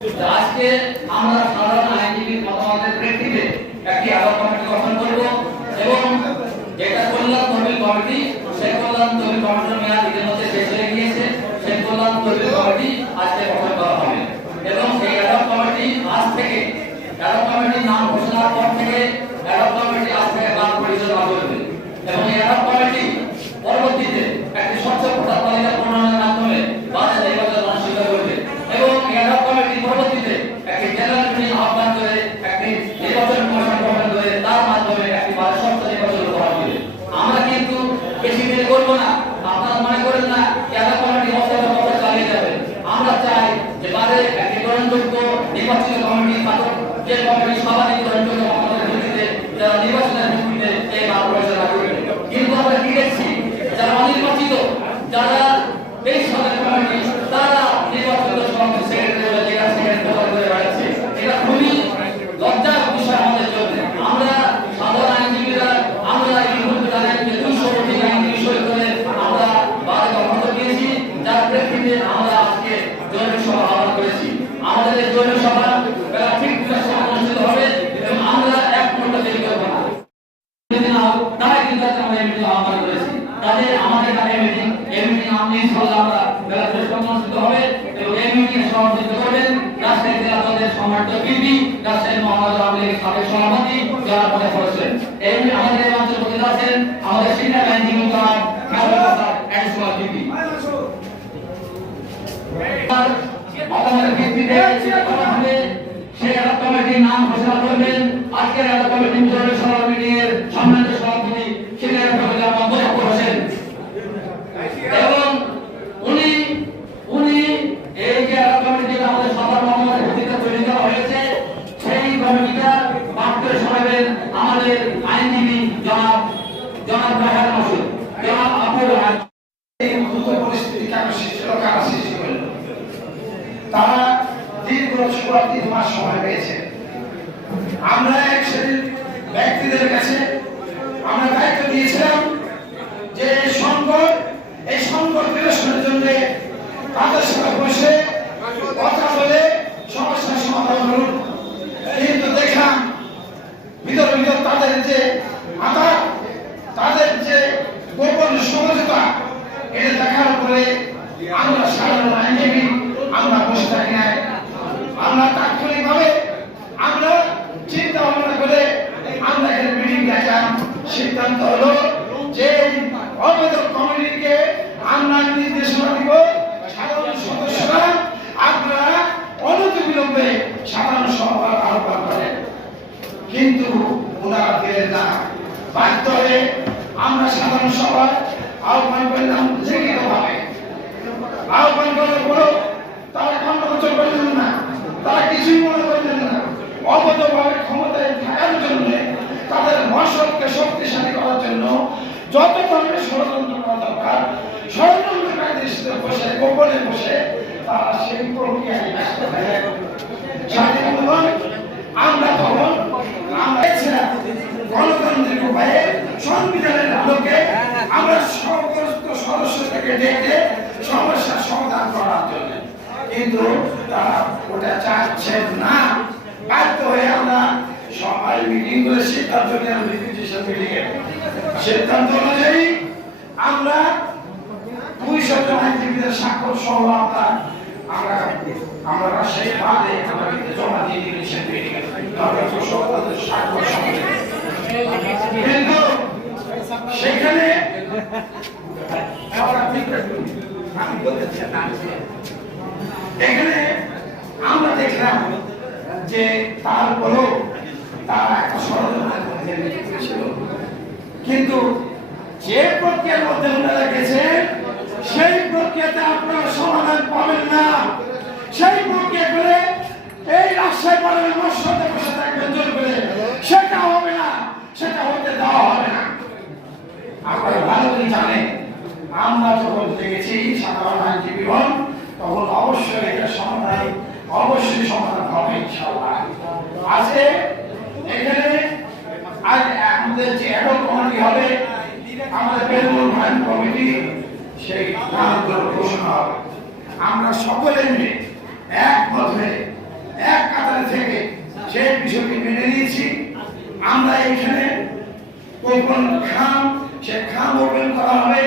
আজকে আমরা সাধারণ আইনজীবীর মতামতের প্রেক্ষিতে একটি আলাপ কমিটি গঠন করব এবং যেটা কল্যাণ কমিটি সেই কল্যাণ তহবিল কমিটির মেয়াদ ইতিমধ্যে শেষ হয়ে গিয়েছে সেই কল্যাণ তহবিল কমিটি আজকে গঠন করা হবে এবং সেই অ্যাডপ কমিটি আজ থেকে অ্যাডপ কমিটির নাম ঘোষণার পর থেকে অ্যাডপ কমিটি আজ থেকে কাজ পরিচালনা করবে এবং এই অ্যাডপ কমিটি পরবর্তীতে একটি স্বচ্ছ প্রচার তালিকা প্রণয়নের মাধ্যমে বাজেট নির্বাচন অনুষ্ঠিত করবে এবং এই অ্যাডপ কমিটি পরবর্তীতে একটি জেনারেল মিটিং আহ্বান করে একটি নির্বাচন কমিশন গঠন করে তার মাধ্যমে একটি বাজেট স্বচ্ছ নির্বাচন উপহার দিবে আমরা কিন্তু বেশি দেরি করব না আপনারা মনে করেন না যে অ্যাডপ কমিটি অবস্থা মতো চালিয়ে যাবে আমরা চাই যে বাজেট একটি গ্রহণযোগ্য নির্বাচিত কমিটি থাকুক যে কমিটি সবারই গ্রহণযোগ্য আমাদের ভিত্তিতে যারা নির্বাচনের ভিত্তিতে এই বার পরিচালনা করবে কিন্তু আমরা কি দেখছি যারা অনির্বাচিত যারা এই সালের কমিটি তারা নির্বাচিত সভাপতি সেক্রেটারি জেলা সেক্রেটারি দখল করে বেড়াচ্ছে এটা খুবই লজ্জার বিষয় আমাদের জন্য আমরা সাধারণ আইনজীবীরা আমরা এই মুহূর্তে জানেন যে দুইশো কোটি আইনজীবী সই করে আমরা বারে গঠন দিয়েছি যার প্রেক্ষিতে আমরা আজকে জরুরি সভা আহ্বান করেছি আমাদের এই জরুরি সভা বেলা ঠিক দুটার সময় অনুষ্ঠিত হবে এবং আমরা এক মুহূর্ত দেরি করব না যদি না হোক, তারা কিন্তু আজকে আমরা এই মিটিং আহ্বান করেছি তাদের আমাদের কাছে মিটিং এই মিটিং আপনি ইনশাআল্লাহ আমরা বেলা দশটা অনুষ্ঠিত হবে এবং এই মিটিং সভাপতিত্ব করবেন। রাজশাহী জেলা দলের সম্মানিত বিপি রাজশাহী মহানগর আওয়ামী সাবেক সভাপতি, যারা পদে করেছেন এই আমাদের অঞ্চল প্রতি আছেন, আমাদের সিনিয়র আইনজীবী জনাব অ্যাডিশনাল এলাকা কমিটির নাম সম্মানিত সভাপতি সিনিয়র ফজল মোজাফর হোসেন এবং উনি উনি এই যে এলাকা কমিটি যেটা আমাদের সবার মতামতের ভিত্তিতে তৈরি করা হয়েছে সেই কমিটিটা পাঠ করে শোনাবেন আমাদের আইনজীবী জনাব জনাব রাহার মাসুদ জনাব আবুল হায়াত এই দ্রুত পরিস্থিতি কেন সৃষ্টি হলো কারা সৃষ্টি করল তারা দীর্ঘ সোয়া তিন মাস সময় পেয়েছে আমরা এক শ্রেণির ব্যক্তিদের কাছে আমরা দায়িত্ব দিয়েছিলাম যে এই সংকট এই সংকট নিরসনের জন্য তাদের সাথে বসে কথা বলে সমস্যার সমাধান করুন কিন্তু দেখলাম ভিতর ভিতর তাদের যে আঘাত তাদের যে গোপন সমঝোতা এটা দেখার পরে আমরা সাধারণ আইনজীবী আমরা বসে থাকি নাই আমরা তাৎক্ষণিকভাবে আমরা চিন্তা ভাবনা করে আমরা এখানে মিটিং ডাকলাম সিদ্ধান্ত হলো যে অবৈধ কমিটিকে আমরা নির্দেশনা দিব, সাধারণ সদস্যরা আপনারা অনতিবিলম্বে সাধারণ সভা আহ্বান করেন। কিন্তু ওনারা দিলেন না। বাধ্য হয়ে আমরা সাধারণ সভা আহ্বান করলাম লিখিত ভাবে আহ্বান করার পরেও তারা কর্মকর্তা করলেন না, তারা কিছুই মনে করলেন না। অবৈধভাবে ক্ষমতায় থাকার জন্য তাদের মশলকে শক্তিশালী যত ধরনের ষড়যন্ত্র করা দরকার, ষড়যন্ত্রকারীদের সাথে বসে, গোপনে বসে, তারা সেই। সাথী আমরা তখন গণতান্ত্রিক উপায়ে, সংবিধানের আলোকে আমরা সমস্ত সদস্য থেকে ডেকে সমস্যার সমাধান করার জন্য কিন্তু তারা ওটা চাচ্ছেন না বাধ্য হয়ে আমরা সবাই মিটিং করে সিদ্ধান্ত নিলাম রিপিটেশন মিটিং এ সিদ্ধান্ত অনুযায়ী আমরা দুই শত আইনজীবীদের স্বাক্ষর সহ আমরা আমরা আমরা রাজশাহী বাদে জমা দিয়ে তাদের স্বাক্ষর সহ কিন্তু সেখানে এখানে আমরা দেখলাম যে তারপরেও তারা একটা ষড়যন্ত্রের মধ্যে কিন্তু যে প্রক্রিয়ার মধ্যে ওনারা গেছেন, সেই প্রক্রিয়াতে আপনারা সমাধান পাবেন না। সেই প্রক্রিয়া করে এই রাজশাহী পার্লামেন্ট সাথে বসে থাকবেন করে। সেটা হবে না, সেটা হতে দেওয়া হবে না। আপনারা ভালো করে জানেন, আমরা যখন দেখেছি সাধারণ আইনজীবীগণ, তখন অবশ্যই এটা সমাধান, অবশ্যই সমাধান হবে ইনশাআল্লাহ। আজকে এখানে আজ আমাদের যে একক কমিটি হবে, আমাদের কমিটি, সেই নামগুলো ঘোষণা হবে। আমরা সকলে মিলে এক পথে এক কাতারে থেকে সেই বিষয়টি মেনে নিয়েছি, আমরা এখানে কোন খাম, সে খাম ওপেন করা হবে।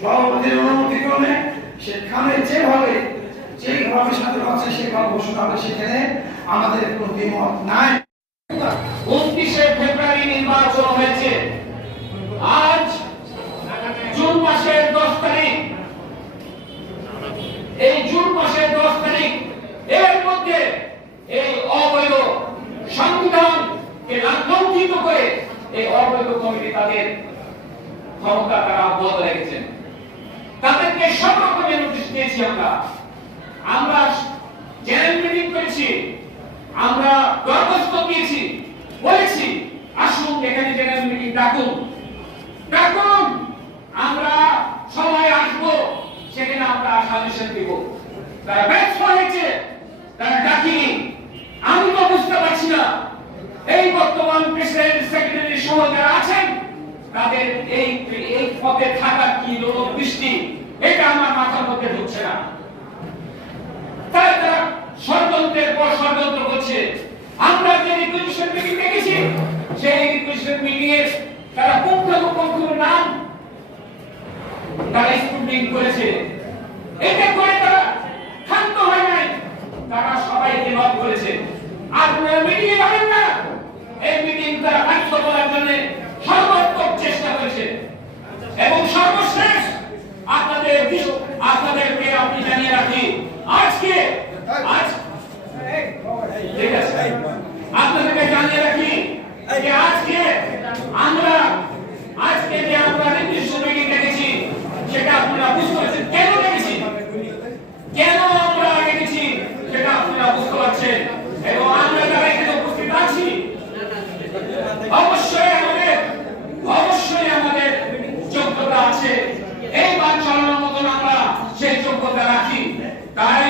সভাপতির অনুমতি ক্রমে সে খামে যেভাবে, যেইভাবে সাথে সেই সেভাবে ঘোষণা হবে সেখানে আমাদের প্রতিমত নাই। আজ জুন মাসের দশ তারিখ। এই জুন মাসের দশ তারিখ, এর মধ্যে এই অবৈধ সংবিধানকে লঙ্ঘিত করে এই অবৈধ কমিটি তাদের ক্ষমতা তারা অব্যাহত রেখেছেন। তাদেরকে সব রকমের নোটিশ দিয়েছি আমরা। আমরা জেনারেল মিটিং করেছি, আমরা দরখাস্ত দিয়েছি, বলেছি, আসুন এখানে জেনারেল মিটিং ডাকুন আমরা সবাই আসব সেখানে আমরা সাজেশন দিব তারা ব্যর্থ হয়েছে তারা ডাকিনি আমি তো বুঝতে পারছি না এই বর্তমান প্রেসিডেন্ট সেক্রেটারি সহ যারা আছেন তাদের এই এই পদে থাকার কি লোক দৃষ্টি এটা আমার মাথার মধ্যে ঢুকছে না তাই তারা ষড়যন্ত্রের পর ষড়যন্ত্র করছে আমরা যে রিকুইজিশন মিটিং দেখেছি সেই রিকুইজিশন মিটিং এর তারা পুঙ্খানুপুঙ্খ নাম তারা স্কুটিং করেছে এটা করে তারা ক্ষান্ত হয় নাই তারা সবাইকে মত করেছে আপনারা মিটিং এ যাবেন না এই মিটিং তারা ব্যর্থ করার জন্য সর্বাত্মক চেষ্টা করেছে এবং সর্বশেষ আপনাদের বিশ- আপনাদেরকে আপনি জানিয়ে রাখি আজকে আজ ঠিক আছে আপনাদেরকে জানিয়ে রাখি যে আজকে আমরা আজকে যে আমরা নির্দিষ্ট মিটিং দেখেছি সেটা আপনারা বুঝতে পারছেন কেন দেখেছি কেন আমরা দেখেছি সেটা আপনারা বুঝতে পারছেন এবং আমরা যারা এখানে উপস্থিত আছি অবশ্যই আমাদের অবশ্যই আমাদের যোগ্যতা আছে এই বাদ চালানোর মতন আমরা সেই যোগ্যতা রাখি তাই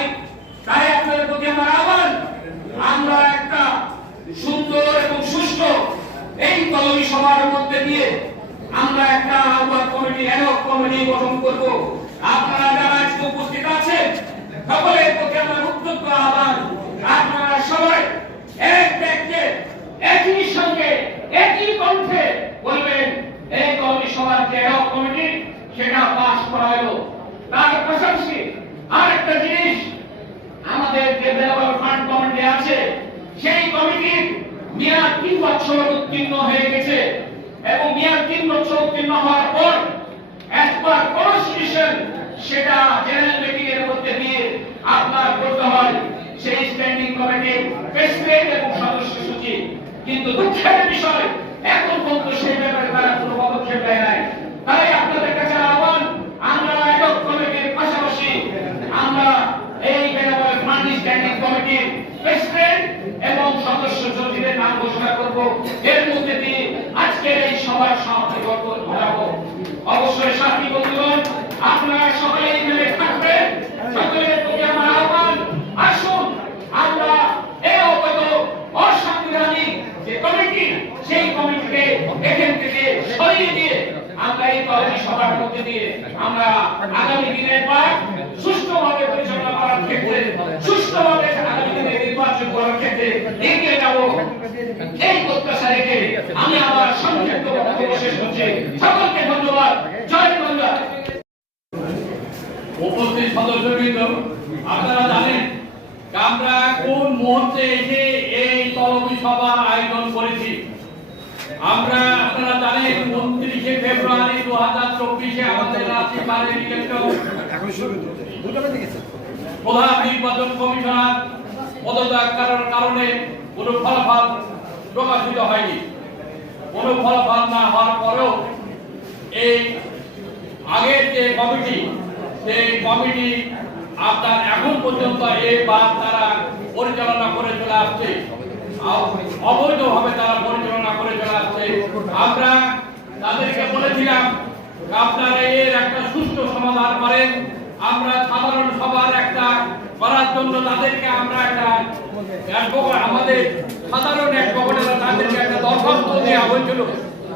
তাই আপনাদের প্রতি আমার আহ্বান আমরা একটা সুন্দর এবং সুষ্ঠু এই সভার মধ্যে দিয়ে আমরা একটা আহ্বান কমিটি একক কমিটি গঠন করব। আপনারা যারা আজকে উপস্থিত আছেন, সকলের প্রতি আমার উদ্যোগ আহ্বান। আপনারা সবাই এক একই সঙ্গে, একই কণ্ঠে বলবেন, এই কমিটি সভার যে কমিটি, সেটা পাশ করা হলো। তার পাশাপাশি আরেকটা জিনিস, আমাদের যে ফান্ড কমিটি আছে, সেই কমিটির মেয়াদ বছর উত্তীর্ণ হয়ে গেছে এবং মেয়াদ তিন বছর উত্তীর্ণ হওয়ার পর একবার কনস্টিটিউশন সেটা জেনারেল মিটিং এর মধ্যে দিয়ে আপনার করতে হয়। সেই স্ট্যান্ডিং কমিটির প্রেসিডেন্ট এবং সদস্য সচিব। কিন্তু দুঃখের বিষয়, এখন পর্যন্ত সেই ব্যাপারে তারা কোনো পদক্ষেপ নেয় নাই। তাই আপনাদের কাছে আহ্বান, আমরা একক কমিটির পাশাপাশি আমরা এই বেনাবল ফান্ড স্ট্যান্ডিং কমিটির প্রেসিডেন্ট এবং সদস্য সচিবের নাম ঘোষণা এর মধ্যে দিয়ে আজকের এই সভার সমাপ্তি ঘটাবো অবশ্যই সাথী বন্ধুগণ, আপনারা সকলে এখানে থাকবেন। সকলের প্রতি আমার আহ্বান। আসুন, আমরা এই অবৈধ, অসাংবিধানিক যে কমিটি, সেই কমিটিকে এখান থেকে সরিয়ে দিয়ে আমরা এই কমিটি সভার মধ্যে দিয়ে আমরা আগামী দিনের পর সুষ্ঠুভাবে পরিচালনা করার ক্ষেত্রে, সুষ্ঠুভাবে আগামী দিনে নির্বাচন করার ক্ষেত্রে এই প্রত্যাশা রেখে আমি আমার সংক্ষিপ্ত বক্তব্য শেষ করছি সকলকে ধন্যবাদ জয় বাংলা উপস্থিত সদস্যবৃন্দ, আপনারা জানেন আমরা কোন মুহূর্তে এসে এই তলবি সভার আয়োজন করেছি। আমরা, আপনারা জানেন উনত্রিশে ফেব্রুয়ারি দু হাজার চব্বিশে আমাদের রাশিবারের ইলেকশন প্রধান নির্বাচন কমিশনার পদত্যাগ করার কারণে কোনো ফলাফল প্রকাশিত হয়নি। কোনো ফলাফল না হওয়ার পরেও এই আগের যে কমিটি, সেই কমিটি আপনার এখন পর্যন্ত এই বাদ তারা পরিচালনা করে চলে আসছে। অবৈধভাবে তারা পরিচালনা করে চলে আসছে। আমরা তাদেরকে বলেছিলাম, আপনারা এর একটা সুষ্ঠু সমাধান করেন, আমরা সাধারণ করার জন্য তাদেরকে আমরা একটা advocate- আমাদের সাধারণ অ্যাডভোকেটরা তাদেরকে একটা দরখাস্ত দেওয়া হয়েছিল।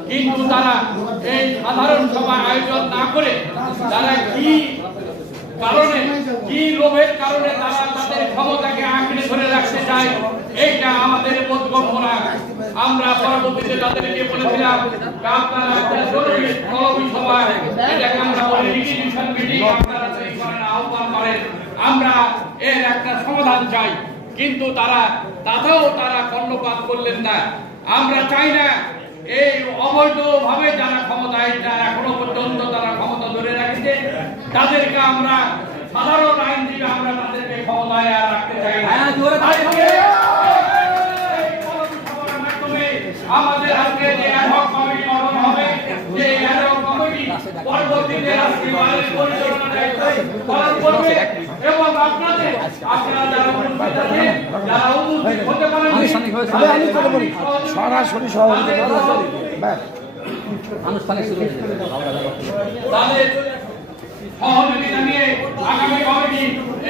কিন্তু তারা এই সাধারণ সভা আয়োজন না করে তারা কি কারণে, কি লোভের কারণে তারা তাদের ক্ষমতাকে আঁকড়ে ধরে রাখতে চায়, এইটা আমাদের বোধগম্য না আমরা পরবর্তীতে তাদেরকে বলেছিলাম আপনারা জরুরি সভা এটাকে আমরা বলি রিকিউশন মিটিং আপনারা সেই আহ্বান করেন। আমরা এর একটা সমাধান চাই। কিন্তু তারা তাতেও তারা কর্ণপাত করলেন না। আমরা চাই না এই অবৈধভাবে যারা ক্ষমতায় যারা এখনও পর্যন্ত তারা ক্ষমতা ধরে রাখছে তাদেরকে আমরা সাধারণ আইনজীবী আমরা তাদেরকে ক্ষমতায় আর রাখতে চাই না। মাধ্যমে আমাদের আজকে যে অ্যাডহক কমিটি গঠন হবে যে অ্যাডহক কমিটি পরবর্তীতে আজকে পরিচালনা দায়িত্ব পালন করবে। এবং আপনাদের আপনারা যারা উপস্থিত আছেন যারা উপস্থিত হতে পারেন। সরাসরি সভাপতি ব্যাস। আনুষ্ঠানিক শুরু তাদের সহযোগিতা নিয়ে আগামী কমিটি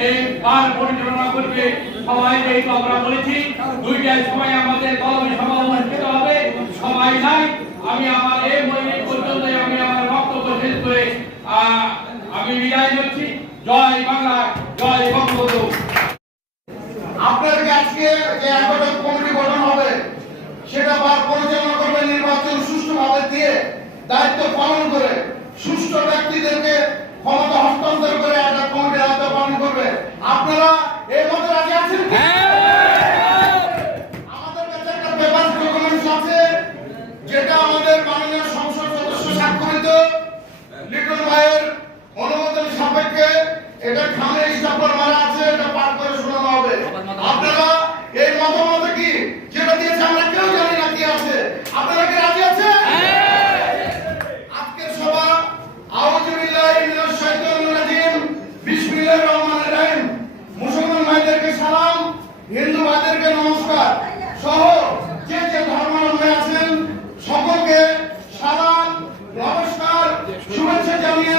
এই বার পরিচালনা করবে। সবাই যেহেতু আমরা বলেছি দুইটার সময় আমাদের কলমী সভা অনুষ্ঠিত হবে। সবাই নাই আমি আমার এই মহিলা পর্যন্ত আমি আমার বক্তব্য শেষ করে আমি বিদায় করছি জয় বাংলা। সেটা পরিচালনা করবে নির্বাচন দিয়ে দায়িত্ব পালন করে ক্ষমতা হস্তান্তর করে একটা পালন করবে। আপনারা এই রাজি আছেন কি? আমাদের কাছে একটা পেপার ডকুমেন্টস আছে যেটা আমাদের মাননীয় সংসদ সদস্য স্বাক্ষরিত লিটন ভাইয়ের অনুমোদন সাপেক্ষে এটা খামে স্টাম্পার মারা আছে এটা পাঠ করে শোনানো হবে আপনারা এই মতামত কি যেটা দিয়েছে আমরা কেউ জানি না কি আছে আপনারা কি রাজি আছেন আজকের সভা আউযু বিল্লাহি মিনাশ শাইতানির রাজিম বিসমিল্লাহির রহমানির রহিম মুসলমান ভাইদেরকে সালাম হিন্দু ভাইদেরকে নমস্কার সহ যে যে ধর্মাবলম্বী আছেন সকলকে সালাম নমস্কার শুভেচ্ছা জানিয়ে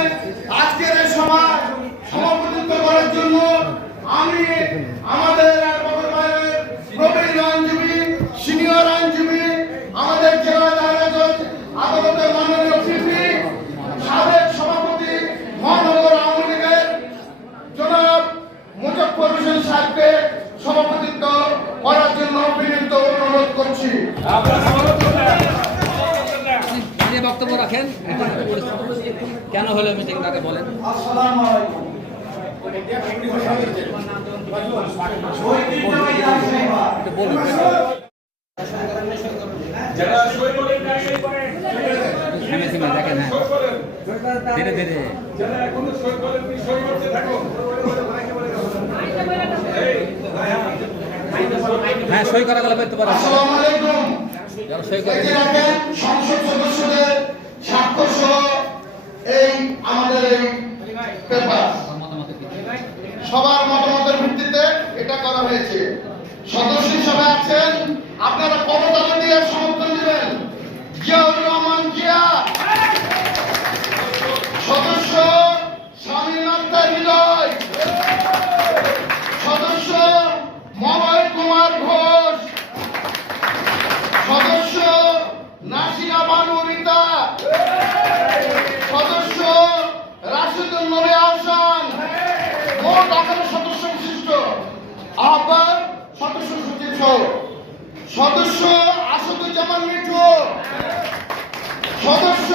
এই সভাপতিত্ব করার জন্য আমি আমাদের প্রবীণ আইনজীবী, সিনিয়র আইনজীবী, আমাদের জেলা আদালত আদালতের মাননীয় সিপি, সাবেক সভাপতি মহানগর আওয়ামী লীগের জনাব মুজফর হোসেন সাহেবকে সভাপতিত্ব করার জন্য বিনীত অনুরোধ করছি। বক্তব্য রাখেন। কেন হলো মিটিং? তাকে বলেন। হ্যাঁ ধীরে ধীরে। হ্যাঁ সই করা গেলে পেতে পারেন যারা সই করে এই যে দেখেন সংসদ সদস্যদের স্বাক্ষর সহ এই আমাদের এই পেপার মতামত কি? সবার মতামতের ভিত্তিতে এটা করা হয়েছে সদস্য হিসাবে আছেন আপনারা কতটা দিয়ে সমর্থন দিবেন জিয়াউর রহমান জিয়া সদস্য স্বামী আক্তার হৃদয় সদস্য মলয় কুমার ঘোষ সদস্য নাসিরা বানু রীতা সদস্য রাশিদুল নবী আহসান মোট আঠারো সদস্য বিশিষ্ট আহ্বান সদস্য সচিব সহ সদস্য আসাদুজ্জামান মিঠু। সদস্য